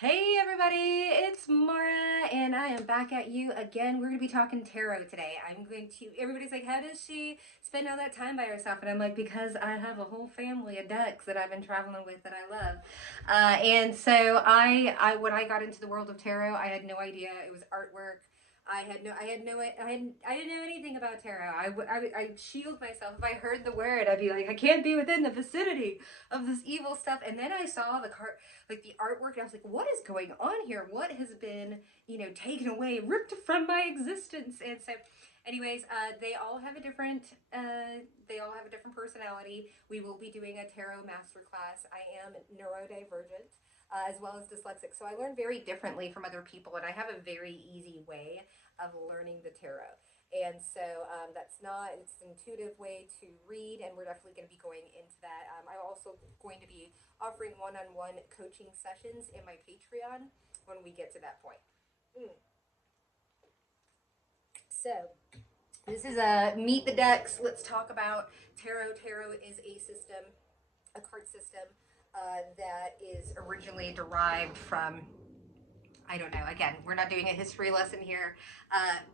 Hey everybody, it's Mara and I am back at you again. We're going to be talking tarot today. Everybody's like, how does she spend all that time by herself? And I'm like, because I have a whole family of decks that I've been traveling with that I love. And so when I got into the world of tarot, I had no idea it was artwork. I didn't know anything about tarot. I shield myself. If I heard the word, I'd be like, I can't be within the vicinity of this evil stuff. And then I saw the card, like the artwork, and I was like, what is going on here? What has been, taken away, ripped from my existence? And so, anyways, they all have a different personality. We will be doing a tarot masterclass. I am neurodivergent. As well as dyslexic. So I learn very differently from other people, and I have a very easy way of learning the tarot. And so it's an intuitive way to read, and we're definitely going to be going into that. I'm also going to be offering one-on-one coaching sessions in my Patreon when we get to that point. So this is a Meet the Decks. Let's talk about tarot. Tarot is a card system that is originally derived from, I don't know. Again, we're not doing a history lesson here,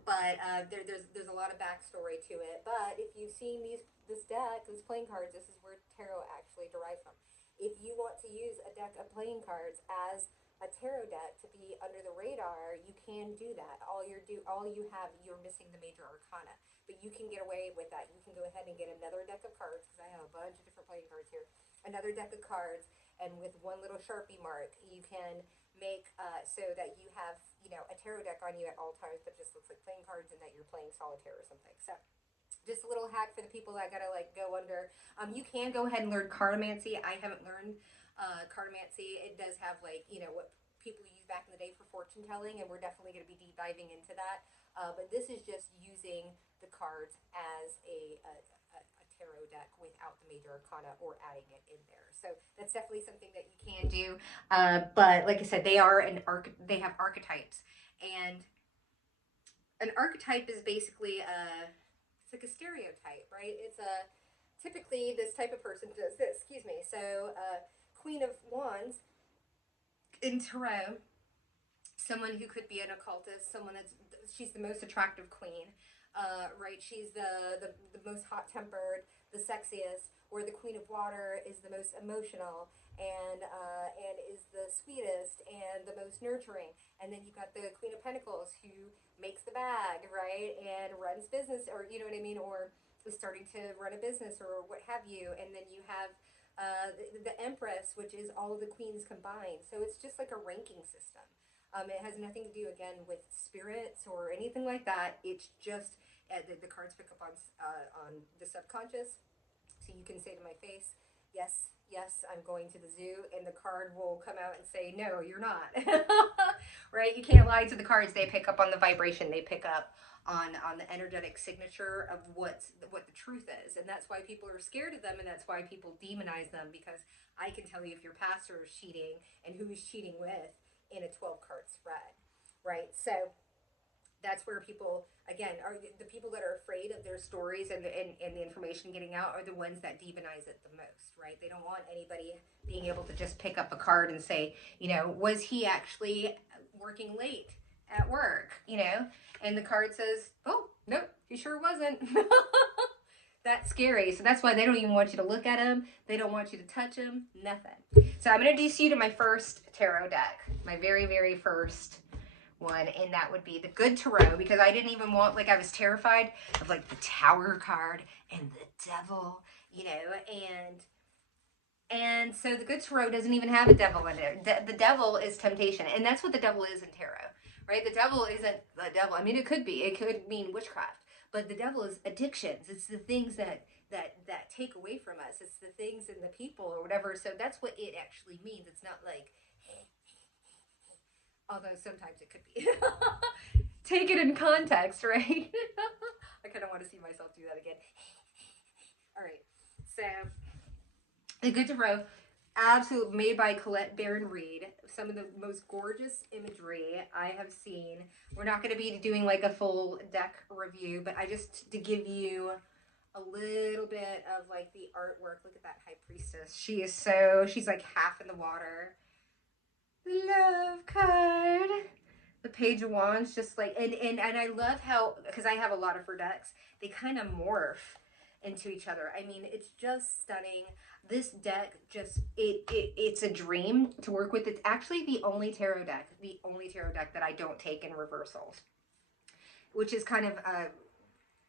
but there's a lot of backstory to it. But if you've seen this deck, these playing cards, this is where tarot actually derives from. If you want to use a deck of playing cards as a tarot deck to be under the radar, you can do that. You're missing the major arcana, but you can get away with that. You can go ahead and get another deck of cards, because I have a bunch of different playing cards here. Another deck of cards, and with one little Sharpie mark, you can make so that you have a tarot deck on you at all times, but it just looks like playing cards and that you're playing solitaire or something. So just a little hack for the people that gotta like go under. You can go ahead and learn cartomancy. I haven't learned cartomancy. It does have what people use back in the day for fortune telling, and we're definitely going to be deep diving into that. But this is just using the cards as a tarot deck without the major arcana or adding it in there. So that's definitely something that you can do. But like I said, they have archetypes, and an archetype is basically it's like a stereotype, right? It's a typically this type of person does this. Excuse me. So Queen of Wands in tarot, someone who could be an occultist, she's the most attractive queen, right? She's the most hot tempered, the sexiest. Or the Queen of Water is the most emotional and is the sweetest and the most nurturing. And then you've got the Queen of Pentacles, who makes the bag, right, and runs business, or you know what I mean, or is starting to run a business or what have you. And then you have the Empress, which is all of the queens combined. So it's just like a ranking system. It has nothing to do, again, with spirits or anything like that. It's just the cards pick up on the subconscious. So you can say to my face, yes, yes, I'm going to the zoo, and the card will come out and say, no, you're not. Right? You can't lie to the cards. They pick up on the vibration. They pick up on the energetic signature of what the truth is. And that's why people are scared of them, and that's why people demonize them, because I can tell you if your pastor is cheating and who he's cheating with in a 12 card spread, right? So that's where people, again, are the people that are afraid of their stories and the information getting out are the ones that demonize it the most, right? They don't want anybody being able to just pick up a card and say, was he actually working late at work, and the card says, oh, nope, he sure wasn't. That's scary. So that's why they don't even want you to look at them. They don't want you to touch them. Nothing. So I'm going to DC you to my first tarot deck, my very, very first one, and that would be the Good Tarot, because I didn't even want, I was terrified of the Tower card and the Devil, and so the Good Tarot doesn't even have a devil in it. The devil is temptation, and that's what the devil is in tarot, right? The devil isn't the devil. I mean, it could be. It could mean witchcraft, but the devil is addictions. It's the things that take away from us. It's the things and the people or whatever. So that's what it actually means. It's not like, although sometimes it could be. Take it in context, right? I kind of want to see myself do that again. All right, so the Good Tarot, absolutely made by Colette Baron Reed. Some of the most gorgeous imagery I have seen. We're not going to be doing a full deck review, but I just to give you a little bit of the artwork. Look at that High Priestess. She's like half in the water. love card. The Page of Wands, just like, and I love how, because I have a lot of her decks, they kind of morph into each other. I mean, it's just stunning. This deck just, it's a dream to work with. It's actually the only tarot deck that I don't take in reversals, which is kind of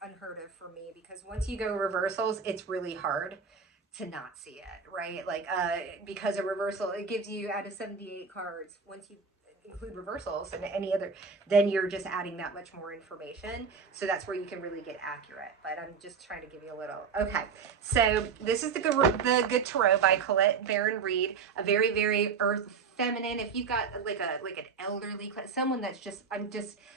unheard of for me, because once you go reversals, it's really hard to not see it, right? Like, because a reversal, it gives you, out of 78 cards, once you include reversals and any other, then you're just adding that much more information. So that's where you can really get accurate. But I'm just trying to give you a little. Okay, so this is the Good Tarot by Colette Baron Reed. A very, very earth feminine. If you've got like an elderly, someone that's just,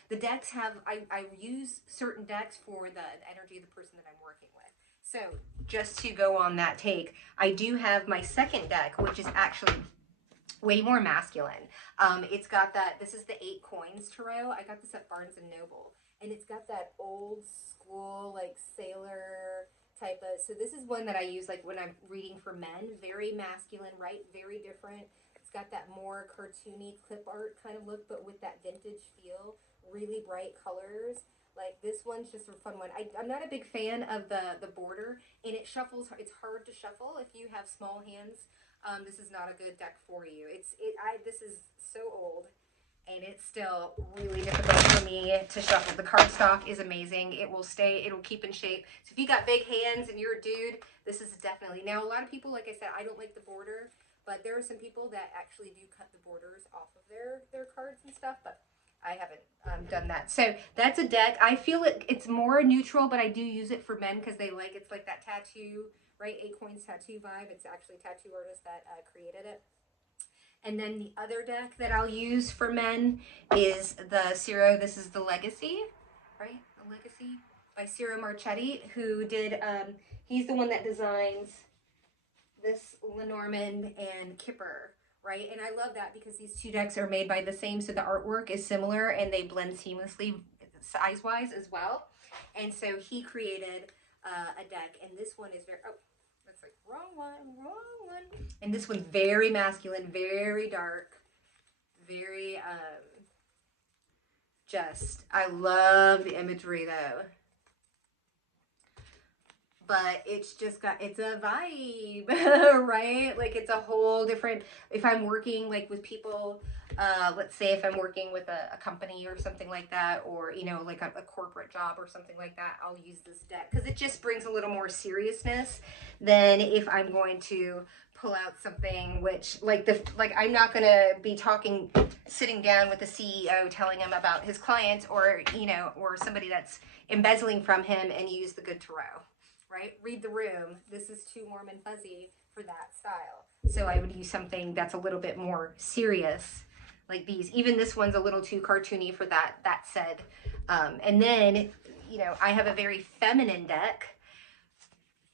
the decks have, I use certain decks for the energy of the person that I'm working with. So just to go on that take, I do have my second deck, which is actually way more masculine. It's got that, this is the 8 Coins Tarot. I got this at Barnes & Noble. And it's got that old school, like, sailor type of, so this is one that I use, like, when I'm reading for men. Very masculine, right? Very different. It's got that more cartoony clip art kind of look, but with that vintage feel. Really bright colors. Like, this one's just a fun one. I'm not a big fan of the border, and it shuffles. It's hard to shuffle if you have small hands. This is not a good deck for you. This is so old, and it's still really difficult for me to shuffle. The cardstock is amazing. It will keep in shape. So if you got big hands and you're a dude, this is definitely. Now, a lot of people, like I said, I don't like the border, but there are some people that actually do cut the borders off of their cards and stuff, but I haven't done that. So that's a deck. I feel it's more neutral, but I do use it for men because it's like that tattoo, right? 8 Coins tattoo vibe. It's actually a tattoo artist that created it. And then the other deck that I'll use for men is the Ciro. This is the Legacy, right? The Legacy by Ciro Marchetti, who did, he's the one that designs this Lenormand and Kipper, right? And I love that because these two decks are made by the same, so the artwork is similar and they blend seamlessly size-wise as well. And so he created a deck, and this one is very, oh, that's like wrong one. And this one's very masculine, very dark, very, I love the imagery though. But it's a vibe, right? Like, it's a whole different, if I'm working like with people, let's say if I'm working with a company or something like that, or, you know, like a corporate job or something like that, I'll use this deck because it just brings a little more seriousness than if I'm going to pull out something which, like I'm not going to be sitting down with the CEO telling him about his clients, or, you know, or somebody that's embezzling from him, and use the Good Tarot. Right? Read the Room. This is too warm and fuzzy for that style. So I would use something that's a little bit more serious, like these. Even this one's a little too cartoony for that said. And then, you know, I have a very feminine deck.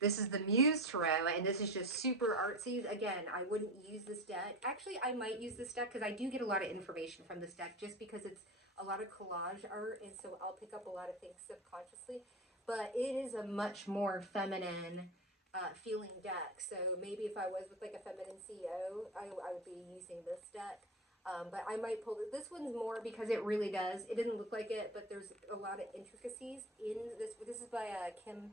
This is the Muse Tarot, and this is just super artsy. Again, I wouldn't use this deck. Actually, I might use this deck because I do get a lot of information from this deck, just because it's a lot of collage art, and so I'll pick up a lot of things subconsciously. But it is a much more feminine feeling deck. So maybe if I was with like a feminine CEO, I would be using this deck. But I might pull this one's more because it really does. It didn't look like it, but there's a lot of intricacies in this. This is by not Kim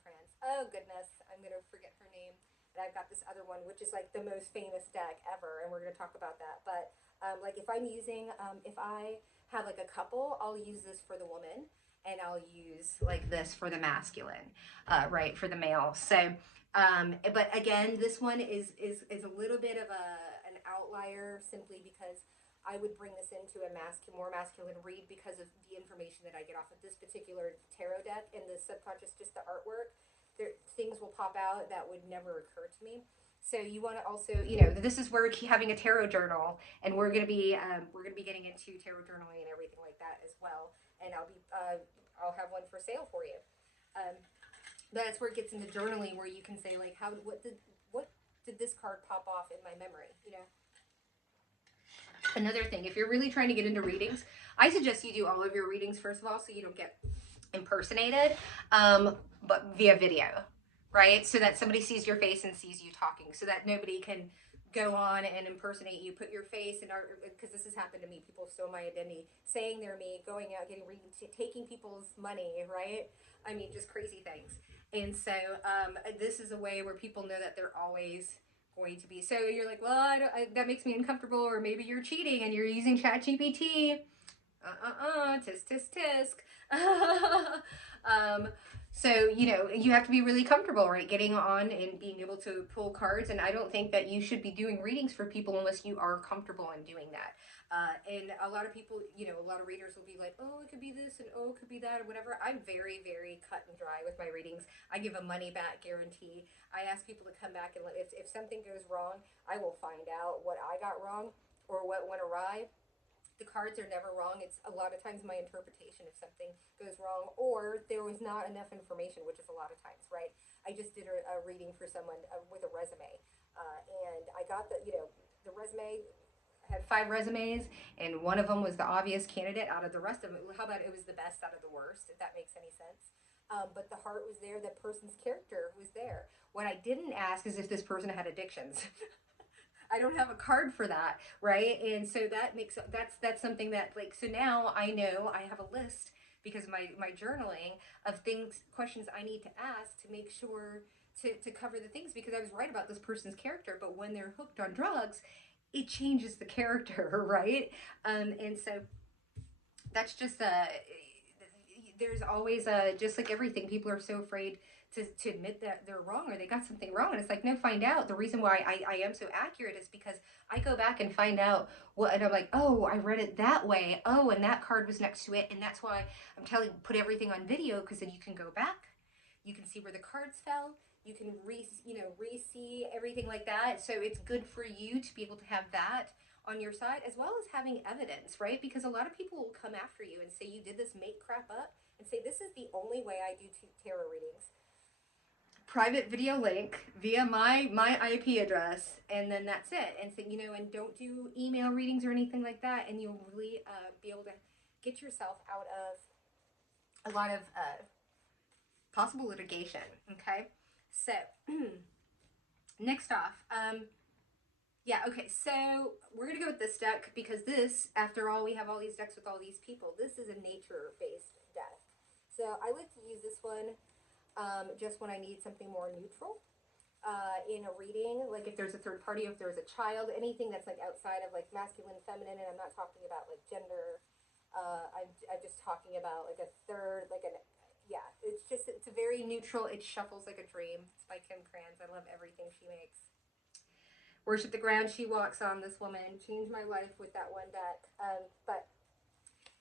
Kranz. Oh goodness, I'm gonna forget her name. And I've got this other one, which is like the most famous deck ever, and we're gonna talk about that. But like if I'm using, if I have like a couple, I'll use this for the woman. And I'll use like this for the masculine, right, for the male. So, but again, this one is a little bit of an outlier, simply because I would bring this into a more masculine read because of the information that I get off of this particular tarot deck, and the subconscious, just the artwork. Things will pop out that would never occur to me. So you want to also, you know, this is where having a tarot journal, and we're gonna be getting into tarot journaling and everything like that as well. And I'll have one for sale for you. That's where it gets into journaling, where you can say like, what did this card pop off in my memory? You know. Another thing, if you're really trying to get into readings, I suggest you do all of your readings first of all, so you don't get impersonated, but via video, right? So that somebody sees your face and sees you talking, so that nobody can go on and impersonate you, put your face in our, because this has happened to me, people stole my identity, saying they're me, going out, getting readings, taking people's money, right? I mean, just crazy things. And so this is a way where people know that they're always going to be. So you're like, well, that makes me uncomfortable, or maybe you're cheating and you're using ChatGPT. Tisk, tisk, tisk. So, you know, you have to be really comfortable, right? Getting on and being able to pull cards. And I don't think that you should be doing readings for people unless you are comfortable in doing that. And a lot of people, you know, a lot of readers will be like, oh, it could be this and oh, it could be that or whatever. I'm very, very cut and dry with my readings. I give a money back guarantee. I ask people to come back and if something goes wrong, I will find out what I got wrong or what went awry. The cards are never wrong. It's a lot of times my interpretation if something goes wrong or there was not enough information, which is a lot of times, right? I just did a reading for someone with a resume, and I got the, you know, the resume had 5 resumes, and one of them was the obvious candidate out of the rest of them. How about it was the best out of the worst, if that makes any sense? But the heart was there. The person's character was there. What I didn't ask is if this person had addictions. I don't have a card for that, right? And so that makes that's something that like so now I know I have a list because my journaling of things questions I need to ask to make sure to cover the things because I was right about this person's character, but when they're hooked on drugs, it changes the character, right? And so that's just there's always just like everything, people are so afraid to admit that they're wrong or they got something wrong. And it's like, no, find out. The reason why I am so accurate is because I go back and find out what, and I'm like, oh, I read it that way. Oh, and that card was next to it. And that's why I'm telling you, put everything on video because then you can go back. You can see where the cards fell. You can re-see everything like that. So it's good for you to be able to have that on your side as well as having evidence, right? Because a lot of people will come after you and say you did this, make crap up, and say this is the only way I do tarot readings. Private video link via my IP address, and then that's it. And so, you know, and don't do email readings or anything like that, and you'll really be able to get yourself out of a lot of possible litigation. Okay, so next off, yeah, okay, so we're gonna go with this deck because this, after all, we have all these decks with all these people. This is a nature-based deck, so I like to use this one. Just when I need something more neutral in a reading, like if there's a third party, if there's a child, anything that's like outside of like masculine, feminine, and I'm not talking about like gender. I'm just talking about like a third, like yeah, it's a very neutral, it shuffles like a dream. It's by Kim Kranz. I love everything she makes. Worship the ground she walks on, this woman. Changed my life with that one deck. But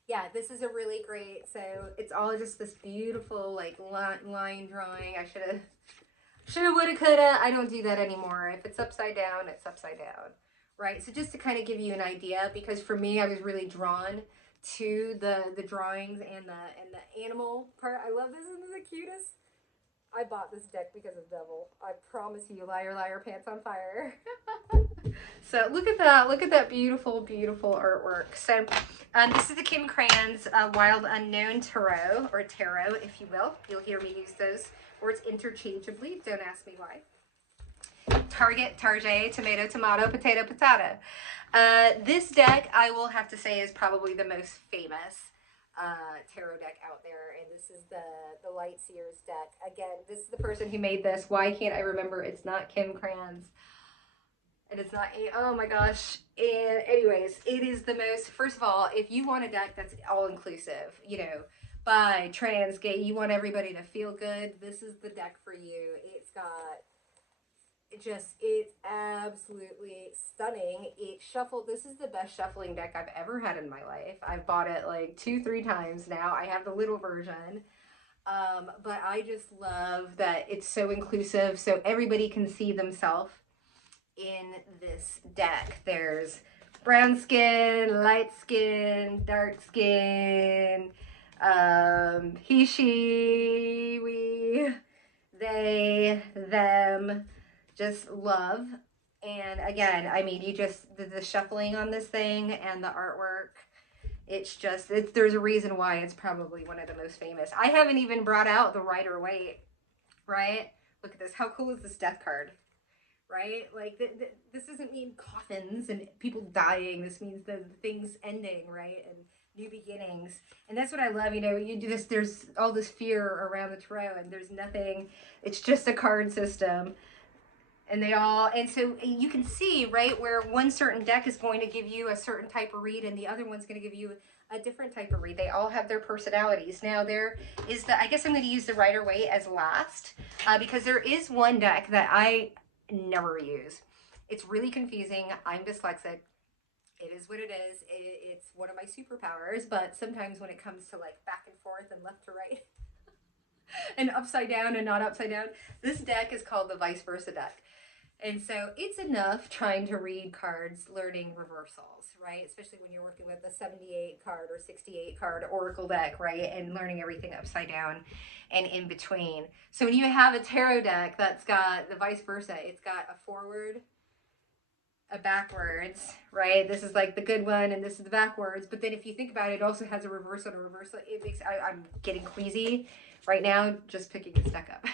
yeah, this is a really great, so it's all just this beautiful like line drawing. I shoulda, woulda, coulda. I don't do that anymore. If it's upside down, it's upside down, right? So just to kind of give you an idea, because for me, I was really drawn to the drawings and the animal part. I love this. Isn't this the cutest? I bought this deck because of Devil. I promise you, liar, liar, pants on fire. So look at that beautiful, beautiful artwork. So this is the Kim Kranz Wild Unknown Tarot, or Tarot, if you will. You'll hear me use those words interchangeably. Don't ask me why. Target, Target, tomato, tomato, potato, potato. This deck, I will have to say, is probably the most famous tarot deck out there, and this is the Light Seers deck. Again, this is the person who made this. Why can't I remember? It's not Kim Kranz. And it's not, oh my gosh. And anyways, it is the most, first of all, if you want a deck that's all-inclusive, you know, bi, trans, gay, you want everybody to feel good, this is the deck for you. It's got, it's absolutely stunning. It shuffled, this is the best shuffling deck I've ever had in my life. I've bought it like 2-3 times now. I have the little version. But I just love that it's so inclusive, so everybody can see themselves in this deck. There's brown skin, light skin, dark skin, he, she, we, they, them, just love. And again, I mean, you just, the shuffling on this thing and the artwork, it's just, there's a reason why it's probably one of the most famous. I haven't even brought out the Rider-Waite, right? Look at this. How cool is this death card? right? Like this doesn't mean coffins and people dying. This means the things ending, right? And new beginnings. And that's what I love. You know, you do this. There's all this fear around the tarot, and there's nothing. It's just a card system. And they all, and so you can see, right, where one certain deck is going to give you a certain type of read and the other one's going to give you a different type of read. They all have their personalities. Now there is I guess I'm going to use the Rider-Waite as last because there is one deck that I never use. It's really confusing. I'm dyslexic. It is what it is. It's one of my superpowers, but sometimes when it comes to like back and forth and left to right and upside down and not upside down, this deck is called the vice versa deck. And so it's enough trying to read cards, learning reversals, right? Especially when you're working with a 78 card or 68 card Oracle deck, right? And learning everything upside down and in between. So when you have a tarot deck that's got the vice versa, it's got a forward, a backwards, right? This is like the good one and this is the backwards. But then if you think about it, it also has a reversal and a reversal. It makes, I'm getting queasy right now just picking this deck up.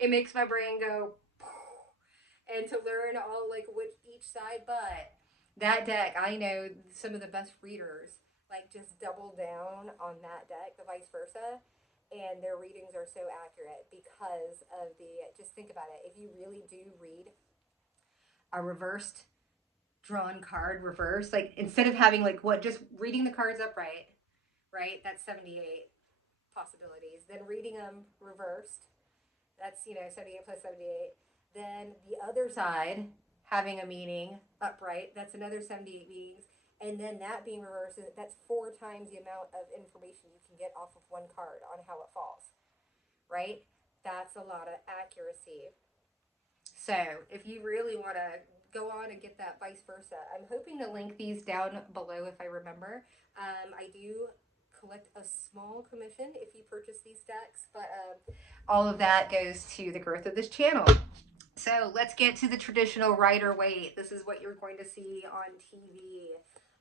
It makes my brain go, and to learn all like which each side, but that deck, I know some of the best readers like just double down on that deck, the vice versa, and their readings are so accurate because of just think about it. If you really do read a reversed drawn card reverse, like instead of having like just reading the cards upright, right? That's 78 possibilities. Then reading them reversed, that's, 78 plus 78. Then the other side having a meaning upright, that's another 78 meanings. And then that being reversed, that's 4 times the amount of information you can get off of one card on how it falls, right? That's a lot of accuracy. So if you really want to go on and get that vice versa, I'm hoping to link these down below if I remember. I do collect a small commission if you purchase these decks, but all of that goes to the growth of this channel. So let's get to the traditional Rider-Waite. This is what you're going to see on TV.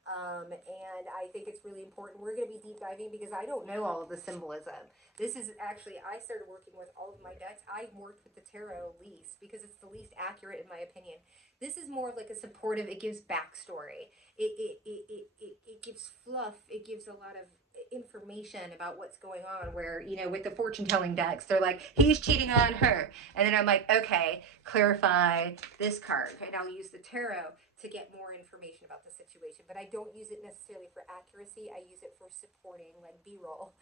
And I think it's really important. We're going to be deep diving because I don't know all of the symbolism. This is actually, I started working with all of my decks. I worked with the tarot least because it's the least accurate in my opinion. This is more like a supportive, it gives backstory. It gives fluff. It gives a lot of information about what's going on where, with the fortune telling decks, they're like, he's cheating on her. And then I'm like, okay, clarify this card. And I'll use the tarot to get more information about the situation. But I don't use it necessarily for accuracy. I use it for supporting, like B-roll,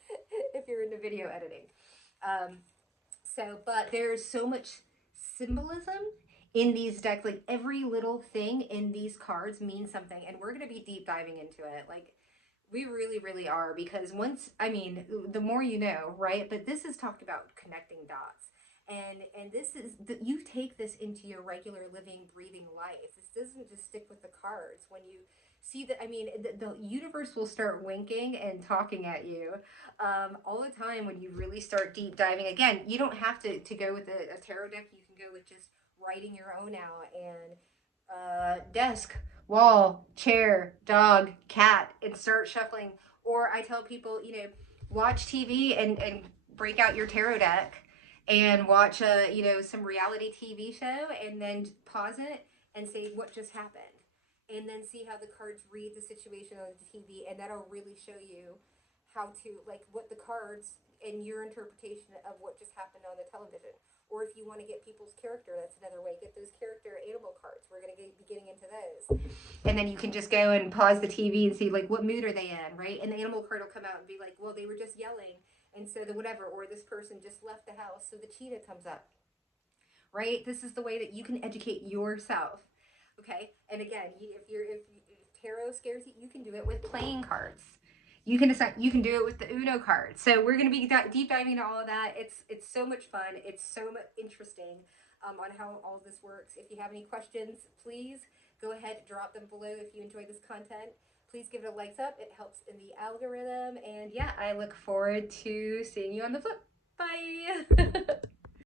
if you're into video editing. But there's so much symbolism in these decks. Like every little thing in these cards means something. And we're going to be deep diving into it. Like, we really, really are, because the more you know, right? But this is talked about connecting dots. And this is, you take this into your regular living, breathing life. This doesn't just stick with the cards. When you see that, the universe will start winking and talking at you all the time when you really start deep diving. Again, you don't have to go with a tarot deck. You can go with just writing your own out and desk, wall, chair, dog, cat, and start shuffling. Or I tell people, watch TV and break out your tarot deck and watch some reality TV show and then pause it and say what just happened. And then see how the cards read the situation on the TV, and that'll really show you how to, like, what the cards and your interpretation of what just happened on the television. Or if you want to get people's character, that's another way. Get those character animal cards. We're going to be getting into those. And then you can just go and pause the TV and see, like, what mood are they in, right? And the animal card will come out and be like, well, they were just yelling. And so the whatever, or this person just left the house, so the cheetah comes up, right? This is the way that you can educate yourself, okay? And again, if tarot scares you, you can do it with playing cards. You can decide, you can do it with the Uno card. So we're going to be deep diving into all of that. It's so much fun. It's so much interesting on how all this works. If you have any questions, please go ahead and drop them below. If you enjoy this content, please give it a likes up. It helps in the algorithm. And yeah, I look forward to seeing you on the flip. Bye.